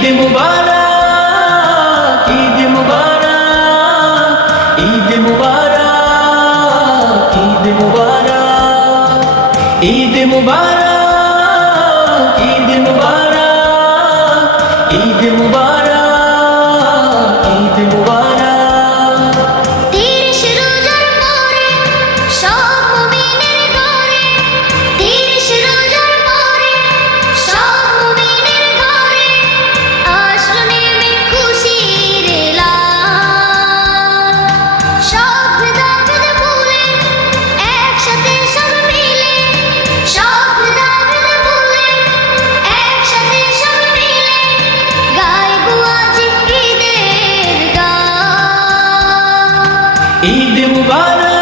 Eid Mubarak, Eid Mubarak, Eid Mubarak, Eid Mubarak, Eid Mubarak, Eid Mubarak, Eid Mubarak, Eid Mubarak. Eid Mubarak,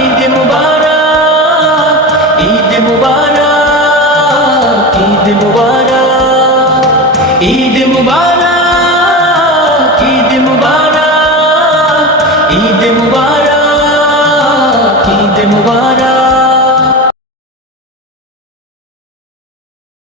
Eid Mubarak, Eid Mubarak, Eid Mubarak, Eid Mubarak, Eid Mubarak, Eid Mubarak, Eid Mubarak.